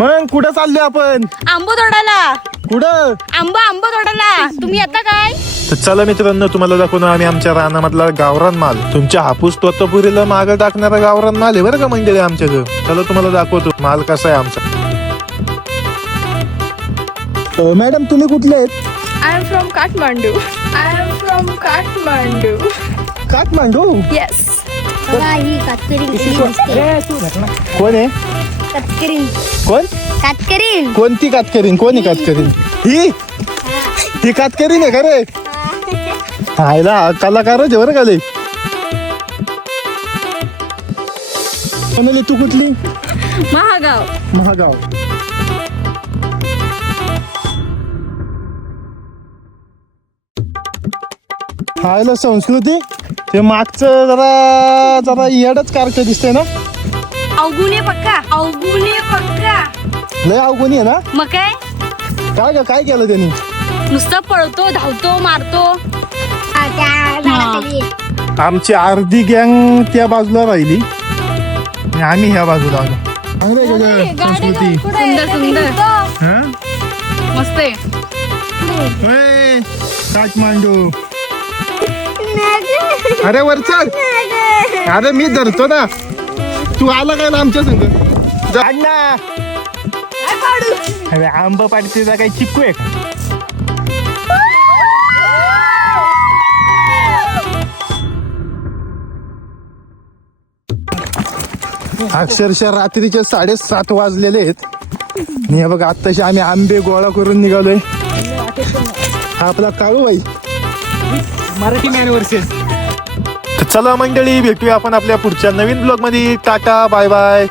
मग कुठं चाललोय आपण? आंबो तोडायला. कुठं? आंबो तोडायला. तुम्ही येता काय? तर चला मित्रांनो, तुम्हाला दाखवतो आम्ही आमच्या रानामधला गावरान माल. तुमच्या हापूस तोतापुरीला मागं टाकणारा गावरान माल आहे बरं का मंडळी आमच्याकडे. चला तुम्हाला दाखवतो माल कसा आहे आमचा. मॅडम तुम्ही कुठले आहेत? I am from Kathmandu. Kathmandu. Yes. ही कातकरी कोण आहे? कातकरी कोण? कातकरी कोणती कातकरीन? कोणी कातकरीन? ही कातकरीन आहे का रे? हायला कलाकारच आहे बरं का लय. म्हणाली तू कुठली? महागाव. हायला संस्कृती ते मागचं जरा येडच कारक दिसतंय ना. अवगुणे पक्का. लय अवगुणी आहे ना. मग काय? काय केलं त्यांनी? नुसतं पळतो, धावतो, मारतो. आमची अर्धी गँग त्या बाजूला राहिली आणि आम्ही ह्या बाजूला आलो. संस्कृती सुंदर हा? मस्त आहे. ओय, काठमांडू. अरे वर चल. अरे मी धरतो ना. तू आला काय ना आमच्या संग? जा ना. अरे आंबा पाडतेचा काही चिक्कू आहे का? अक्षरशः रात्रीचे 7:30 वाजलेले आहेत. हे बघा आत्ताशी आम्ही आंबे गोळा करून निघालोय. हा आपला काळूबाई मराठी मॅन वर्सेस. चला मंडळी, भेटूया आपण आपल्या पुढच्या नवीन ब्लॉग मध्ये. Tata bye bye.